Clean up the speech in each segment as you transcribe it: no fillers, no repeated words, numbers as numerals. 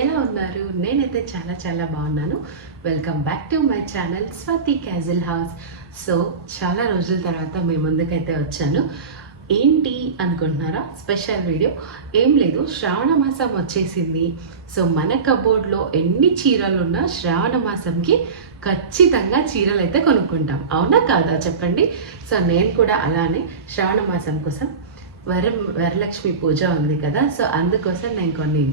ఎలా ఉన్నారు? నేనైతే చాలా చాలా బాగున్నాను. Welcome back to my channel Swathi casual house. So చాలా రోజుల తర్వాత మీ ముందుకైతే వచ్చాను. ఏంటి అనుకుంటున్నారా? స్పెషల్ వీడియో ఏం లేదు, శ్రావణ మాసం వచ్చేసింది. సో మన కబోర్డ్లో ఎన్ని చీరలు ఉన్నా శ్రావణ మాసంకి ఖచ్చితంగా చీరలు అయితే కొనుక్కుంటాం, అవునా కాదా చెప్పండి. సో నేను కూడా అలానే శ్రావణ మాసం కోసం వరలక్ష్మి పూజ ఉంది కదా, సో అందుకోసం నేను కొన్ని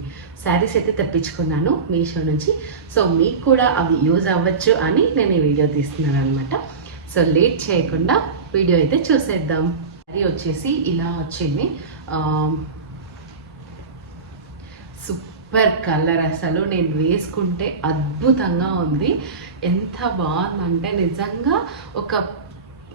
శారీస్ అయితే తెప్పించుకున్నాను మీషో నుంచి. సో మీకు కూడా అవి యూజ్ అవ్వచ్చు అని నేను ఈ వీడియో తీస్తున్నాను అనమాట. సో లేట్ చేయకుండా వీడియో అయితే చూసేద్దాం. శారీ వచ్చేసి ఇలా వచ్చింది, సూపర్ కలర్, అసలు నేను వేసుకుంటే అద్భుతంగా ఉంది. ఎంత బాగుందంటే నిజంగా ఒక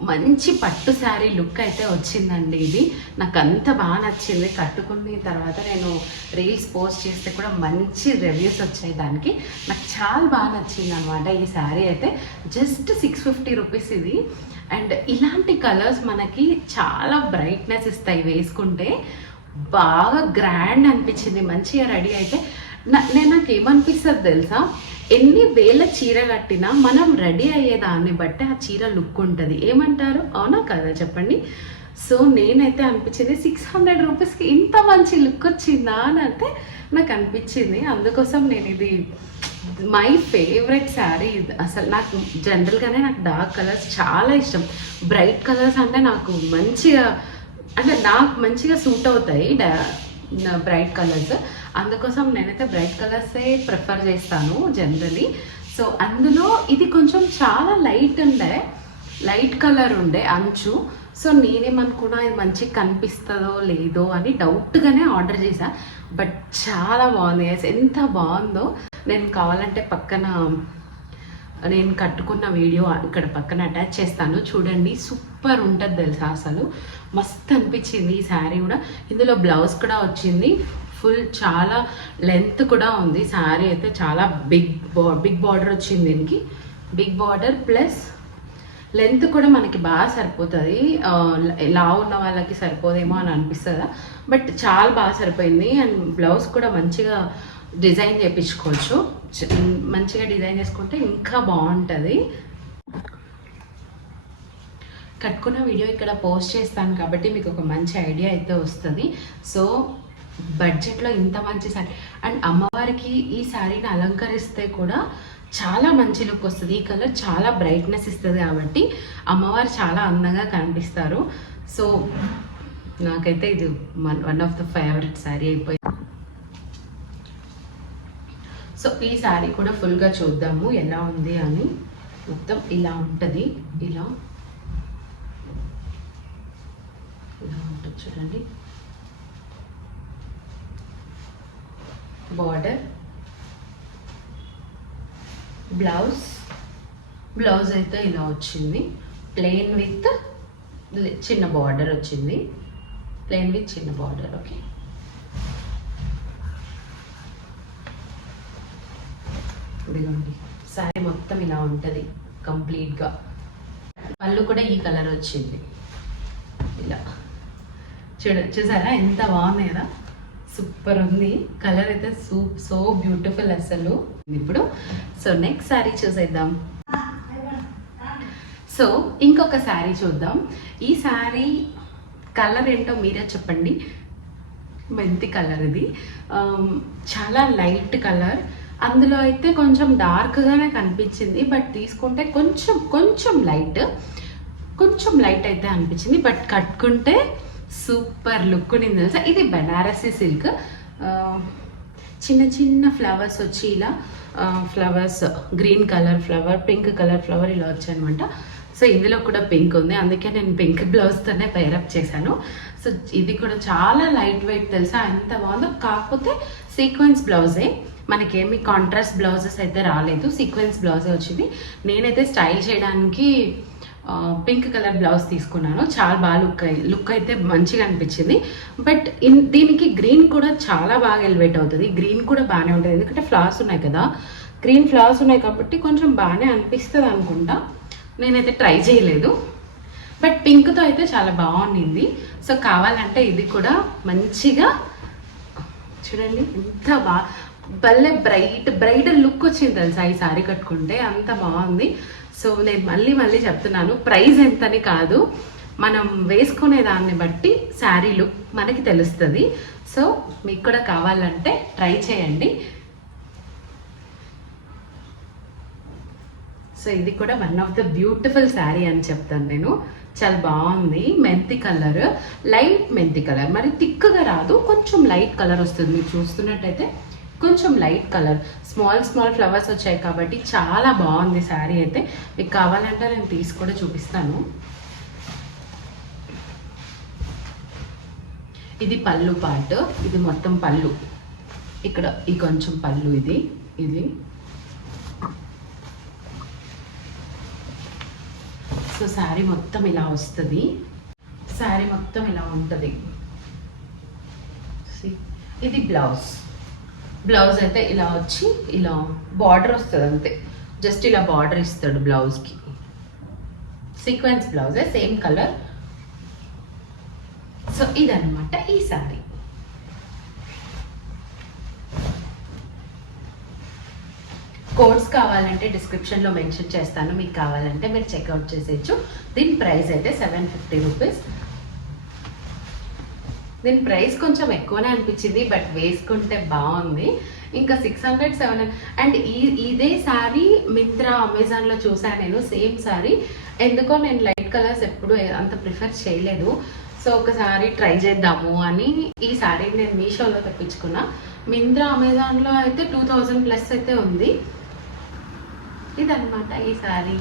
మంచి పట్టు శారీ లుక్ అయితే వచ్చిందండి. ఇది నాకు అంత బాగా నచ్చింది. కట్టుకున్న తర్వాత నేను రీల్స్ పోస్ట్ చేస్తే కూడా మంచి రివ్యూస్ వచ్చాయి దానికి. నాకు చాలా బాగా నచ్చింది అనమాట ఈ శారీ అయితే. జస్ట్ 650 రూపీస్ ఇది. అండ్ ఇలాంటి కలర్స్ మనకి చాలా బ్రైట్నెస్ ఇస్తాయి, వేసుకుంటే బాగా గ్రాండ్ అనిపించింది. మంచిగా రెడీ అయితే నాకు ఏమనిపిస్తుంది తెలుసా, ఎన్ని వేల చీర కట్టినా మనం రెడీ అయ్యేదాన్ని బట్టి ఆ చీర లుక్ ఉంటుంది. ఏమంటారు, అవునా కదా చెప్పండి. సో నేనైతే అనిపించింది 600 రూపీస్కి ఇంత మంచి లుక్ వచ్చిందా అని అయితే నాకు అనిపించింది. అందుకోసం నేను ఇది మై ఫేవరెట్ శారీ. అసలు నాకు జనరల్గానే నాకు డార్క్ కలర్స్ చాలా ఇష్టం. బ్రైట్ కలర్స్ అంటే నాకు మంచిగా, అంటే నాకు మంచిగా సూట్ అవుతాయి బ్రైట్ కలర్స్. అందుకోసం నేనైతే బ్రైట్ కలర్సే ప్రిఫర్ చేస్తాను జనరలీ. సో అందులో ఇది కొంచెం చాలా లైట్ కలర్ ఉండే అంచు. సో నేనేమనుకున్నా ఇది మంచిగా కనిపిస్తుందో లేదో అని డౌట్గానే ఆర్డర్ చేశా. బట్ చాలా బాగుంది, ఎంత బాగుందో. నేను కావాలంటే పక్కన నేను కట్టుకున్న వీడియో ఇక్కడ పక్కన అటాచ్ చేస్తాను, చూడండి. సూపర్ ఉంటుంది తెలుసా, అసలు మస్తు అనిపించింది ఈ శారీ కూడా. ఇందులో బ్లౌజ్ కూడా వచ్చింది, ఫుల్ చాలా లెంత్ కూడా ఉంది. శారీ అయితే చాలా బిగ్ బార్డర్ వచ్చింది దీనికి. బిగ్ బార్డర్ ప్లస్ లెంత్ కూడా మనకి బాగా సరిపోతుంది. లావు ఉన్న వాళ్ళకి సరిపోదేమో అని అనిపిస్తుందా, బట్ చాలా బాగా సరిపోయింది. అండ్ బ్లౌజ్ కూడా మంచిగా డిజైన్ చేయించుకోవచ్చు. మంచిగా డిజైన్ చేసుకుంటే ఇంకా బాగుంటుంది. కట్టుకున్న వీడియో ఇక్కడ పోస్ట్ చేస్తాను కాబట్టి మీకు ఒక మంచి ఐడియా అయితే వస్తుంది. సో బడ్జెట్లో ఇంత మంచి శారీ, అండ్ అమ్మవారికి ఈ శారీని అలంకరిస్తే కూడా చాలా మంచి లుక్ వస్తుంది. ఈ కలర్ చాలా బ్రైట్నెస్ ఇస్తుంది కాబట్టి అమ్మవారు చాలా అందంగా కనిపిస్తారు. సో నాకైతే ఇది one of the favourite sari అయిపోయింది. సో ఈ శారీ కూడా ఫుల్గా చూద్దాము ఎలా ఉంది అని. మొత్తం ఇలా ఉంటుంది, ఇలా ఉంటుంది చూడండి. బార్డర్, బ్లౌజ్ అయితే ఇలా వచ్చింది. ప్లెయిన్ విత్ చిన్న బార్డర్ వచ్చింది, ప్లెయిన్ విత్ చిన్న బార్డర్. ఓకే, ఇదిగోండి శారీ మొత్తం ఇలా ఉంటుంది కంప్లీట్గా. పళ్ళు కూడా ఈ కలర్ వచ్చింది ఇలా. చూసారా ఎంత బాగుంది కదా, సూపర్ ఉంది. కలర్ అయితే సో బ్యూటిఫుల్ అసలు. ఇప్పుడు సో నెక్స్ట్ శారీ చూసేద్దాం. సో ఇంకొక శారీ చూద్దాం. ఈ శారీ కలర్ ఏంటో మీరే చెప్పండి. మెంతి కలర్ ఇది, చాలా లైట్ కలర్. అందులో అయితే కొంచెం డార్క్గానే కనిపించింది, బట్ తీసుకుంటే కొంచెం లైట్ అయితే అనిపించింది. బట్ కట్టుకుంటే సూపర్ లుక్ ఉంది తెలుసా. ఇది బెనారసీ సిల్క్, చిన్న ఫ్లవర్స్ వచ్చి ఇలా flowers, green colour flower, pink colour flower ఇలా వచ్చాయన్నమాట. సో ఇందులో కూడా పింక్ ఉంది, అందుకే నేను పింక్ బ్లౌజ్తోనే పేరప్ చేశాను. సో ఇది కూడా చాలా లైట్ వెయిట్ తెలుసా, ఎంత బాగుందో. కాకపోతే సీక్వెన్స్ బ్లౌజే, మనకేమి కాంట్రాస్ట్ బ్లౌజెస్ అయితే రాలేదు, సీక్వెన్స్ బ్లౌజే వచ్చింది. నేనైతే స్టైల్ చేయడానికి పింక్ కలర్ బ్లౌజ్ తీసుకున్నాను. చాలా బాగా లుక్ అయితే మంచిగా అనిపించింది. బట్ దీనికి గ్రీన్ కూడా చాలా బాగా ఎలివేట్ అవుతుంది. గ్రీన్ కూడా బాగానే ఉంటుంది, ఎందుకంటే ఫ్లవర్స్ ఉన్నాయి కదా, గ్రీన్ ఫ్లవర్స్ ఉన్నాయి కాబట్టి కొంచెం బాగానే అనిపిస్తుంది అనుకుంటా. నేనైతే ట్రై చేయలేదు, బట్ పింక్తో అయితే చాలా బాగుండింది. సో కావాలంటే ఇది కూడా మంచిగా చూడండి, ఎంత బాగా భలే బ్రైడల్ లుక్ వచ్చింది తెలుసా ఈ శారీ కట్టుకుంటే, అంత బాగుంది. సో నేను మళ్ళీ మళ్ళీ చెప్తున్నాను, ప్రైస్ ఎంతని కాదు, మనం వేసుకునే దాన్ని బట్టి శారీ లుక్ మనకి తెలుస్తుంది. సో మీకు కూడా కావాలంటే ట్రై చేయండి. సో ఇది కూడా one of the beautiful sari అని చెప్తాను నేను. చాలా బాగుంది. మెంతి కలర్, లైట్ మెంతి కలర్, మరి థిక్గా రాదు, కొంచెం లైట్ కలర్ వస్తుంది. మీరు చూస్తున్నట్టయితే కొంచెం లైట్ కలర్, స్మాల్ ఫ్లవర్స్ వచ్చాయి కాబట్టి చాలా బాగుంది శారీ అయితే. మీకు కావాలంటే నేను తీసి కూడా చూపిస్తాను. ఇది పళ్ళు పార్ట్, ఇది మొత్తం పళ్ళు, ఇక్కడ ఈ కొంచెం పళ్ళు, ఇది సో శారీ మొత్తం ఇలా వస్తుంది. శారీ మొత్తం ఇలా ఉంటుంది. ఇది బ్లౌజ్ అయితే ఇలా వచ్చి ఇలా బార్డర్ వస్తుంది అంతే, జస్ట్ ఇలా బార్డర్ ఇస్తాడు బ్లౌజ్కి. సీక్వెన్స్ బ్లౌజే, సేమ్ కలర్. సో ఇదన్నమాట ఈ శారీ. కోడ్స్ కావాలంటే డిస్క్రిప్షన్లో మెన్షన్ చేస్తాను, మీకు కావాలంటే మీరు చెక్అవుట్ చేసేయచ్చు. దీని ప్రైస్ అయితే 750 రూపీస్. దీని ప్రైస్ కొంచెం ఎక్కువనే అనిపించింది, బట్ వేసుకుంటే బాగుంది. ఇంకా 600, 700. అండ్ ఇదే శారీ మింత్రా, అమెజాన్లో చూసాను నేను, సేమ్ శారీ. ఎందుకో నేను లైట్ కలర్స్ ఎప్పుడు అంత ప్రిఫర్ చేయలేదు. సో ఒకసారి ట్రై చేద్దాము అని ఈ శారీ నేను మీషోలో తెప్పించుకున్నా. మింత్రా, అమెజాన్లో అయితే 2000+ అయితే ఉంది. ఇదన్నమాట ఈ శారీ.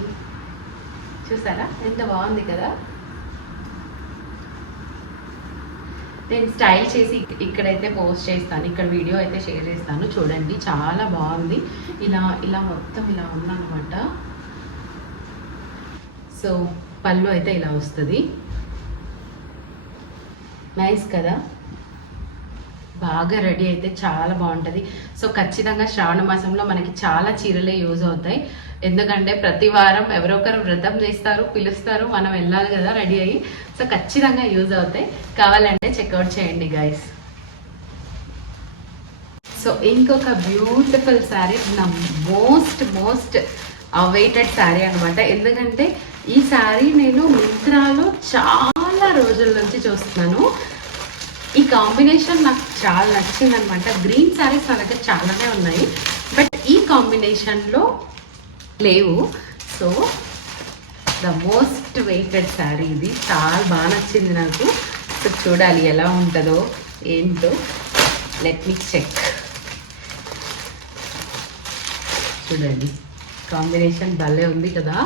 చూసారా ఎంత బాగుంది కదా. నేను స్టైల్ చేసి ఇక్కడైతే పోస్ట్ చేస్తాను, ఇక్కడ వీడియో అయితే షేర్ చేస్తాను, చూడండి చాలా బాగుంది. ఇలా మొత్తం ఇలా ఉందన్నమాట. సో పళ్ళు అయితే ఇలా వస్తుంది. నైస్ కదా, బాగా రెడీ అయితే చాలా బాగుంటుంది. సో ఖచ్చితంగా శ్రావణ మాసంలో మనకి చాలా చీరలే యూజ్ అవుతాయి. ఎందుకంటే ప్రతి వారం ఎవరో ఒకరు వ్రతం చేస్తారు, పిలుస్తారు, మనం వెళ్ళాలి కదా రెడీ అయ్యి. సో ఖచ్చితంగా యూజ్ అవుతాయి. కావాలంటే చెక్అవుట్ చేయండి గైస్. సో ఇంకొక బ్యూటిఫుల్ శారీ, నా మోస్ట్ అవైటెడ్ శారీ అనమాట. ఎందుకంటే ఈ శారీ నేను మింత్రాలో చాలా రోజుల నుంచి చూస్తున్నాను. ఈ కాంబినేషన్ నాకు చాలా నచ్చింది అనమాట. గ్రీన్ శారీస్ నా దగ్గర చాలానే ఉన్నాయి, బట్ ఈ కాంబినేషన్లో లేవు. So the most weighted sari ఇది, చాలా బాగా నచ్చింది నాకు. సో చూడాలి ఎలా ఉంటుందో ఏంటో, లెట్ మీ చెక్. చూడండి కాంబినేషన్ భలే ఉంది కదా,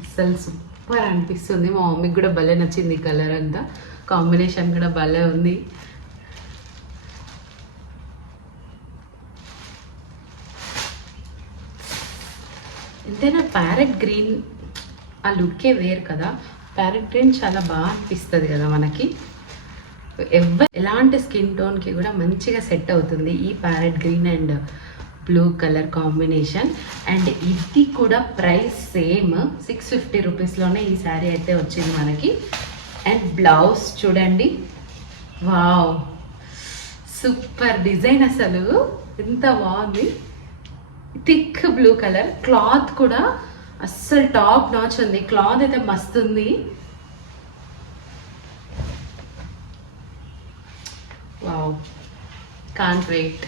అసలు సూపర్ అనిపిస్తుంది. మా మమ్మీకి కూడా భలే నచ్చింది ఈ కలర్ అంతా, కాంబినేషన్ కూడా భలే ఉంది. ఎంతైనా ప్యారెట్ గ్రీన్ ఆ లుక్కే వేరు కదా. ప్యారెట్ గ్రీన్ చాలా బాగా అనిపిస్తుంది కదా మనకి. ఎలాంటి స్కిన్ టోన్కి కూడా మంచిగా సెట్ అవుతుంది ఈ parrot green and blue colour combination. And ఇది కూడా ప్రైస్ సేమ్ 650 రూపీస్లోనే ఈ శారీ అయితే వచ్చింది మనకి. అండ్ బ్లౌజ్ చూడండి, వావ్ సూపర్ డిజైన్, అసలు ఎంత బాగుంది. థిక్ బ్లూ కలర్, క్లాత్ కూడా అస్సలు టాప్ నాచ్ ఉంది. క్లాత్ అయితే మస్తు ఉంది. వావ్, కాంట్ వెయిట్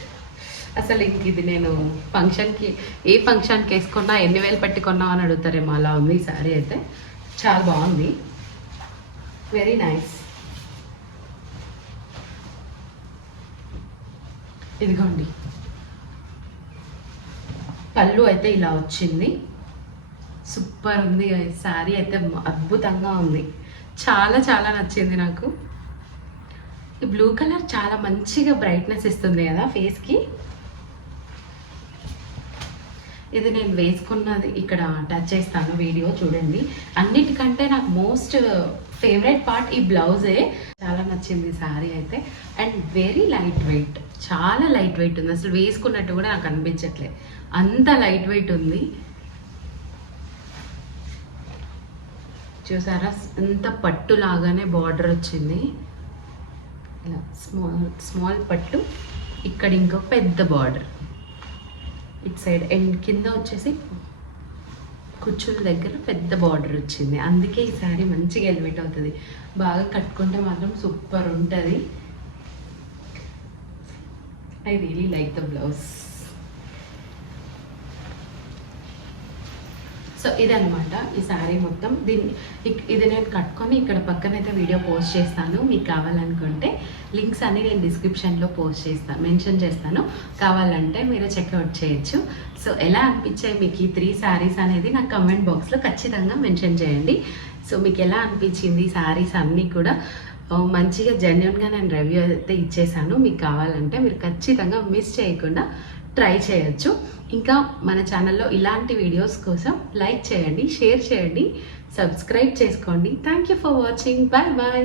అసలు. ఇంక ఇది నేను ఫంక్షన్కి, ఏ ఫంక్షన్కి వేసుకున్నా ఎన్ని వేలు పెట్టుకున్నా అని అడుగుతారేమో, అలా ఉంది ఈ శారీ అయితే. చాలా బాగుంది, వెరీ నైస్. ఇదిగోండి పళ్ళు అయితే ఇలా వచ్చింది, సూపర్ ఉంది. శారీ అయితే అద్భుతంగా ఉంది, చాలా చాలా నచ్చింది నాకు. ఈ బ్లూ కలర్ చాలా మంచిగా బ్రైట్నెస్ ఇస్తుంది కదా ఫేస్కి. ఇది నేను వేసుకున్నది ఇక్కడ టచ్ చేస్తాను, వీడియో చూడండి. అన్నిటికంటే నాకు మోస్ట్ ఫేవరెట్ పార్ట్ ఈ బ్లౌజే, చాలా నచ్చింది శారీ అయితే. అండ్ వెరీ లైట్ వెయిట్, చాలా లైట్ వెయిట్ ఉంది, అసలు వేసుకున్నట్టు కూడా నాకు అనిపించట్లేదు, అంత లైట్ వెయిట్ ఉంది. చూసారా ఎంత పట్టు లాగానే బార్డర్ వచ్చింది, ఇలా స్మాల్ పట్టు, ఇక్కడ ఇంకో పెద్ద బార్డర్. ఇటు సైడ్ అండ్ కింద వచ్చేసి కుచ్చుల దగ్గర పెద్ద బార్డర్ వచ్చింది. అందుకే ఈ శారీ మంచిగా ఎలివేట్ అవుతుంది. బాగా కట్టుకుంటే మాత్రం సూపర్ ఉంటుంది. I really like the blouse. So ఇదనమాట ఈ శారీ మొత్తం. ఇది నేను కట్టుకొని ఇక్కడ పక్కన అయితే వీడియో పోస్ట్ చేస్తాను. మీకు కావాలనుకుంటే లింక్స్ అన్ని నేను డిస్క్రిప్షన్లో మెన్షన్ చేస్తాను. కావాలంటే మీరు చెక్అవుట్ చేయొచ్చు. సో ఎలా అనిపించాయి మీకు ఈ 3 శారీస్ అనేది నాకు కమెంట్ బాక్స్లో ఖచ్చితంగా మెన్షన్ చేయండి. సో మీకు ఎలా అనిపించింది శారీస్ అన్నీ కూడా మంచిగా జెన్యున్గా నేను రివ్యూ అయితే ఇచ్చేసాను. మీకు కావాలంటే మీరు ఖచ్చితంగా మిస్ చేయకుండా ట్రై చేయొచ్చు. ఇంకా మన ఛానల్లో ఇలాంటి వీడియోస్ కోసం లైక్ చేయండి, షేర్ చేయండి, సబ్స్క్రైబ్ చేసుకోండి. Thank you for watching. Bye bye.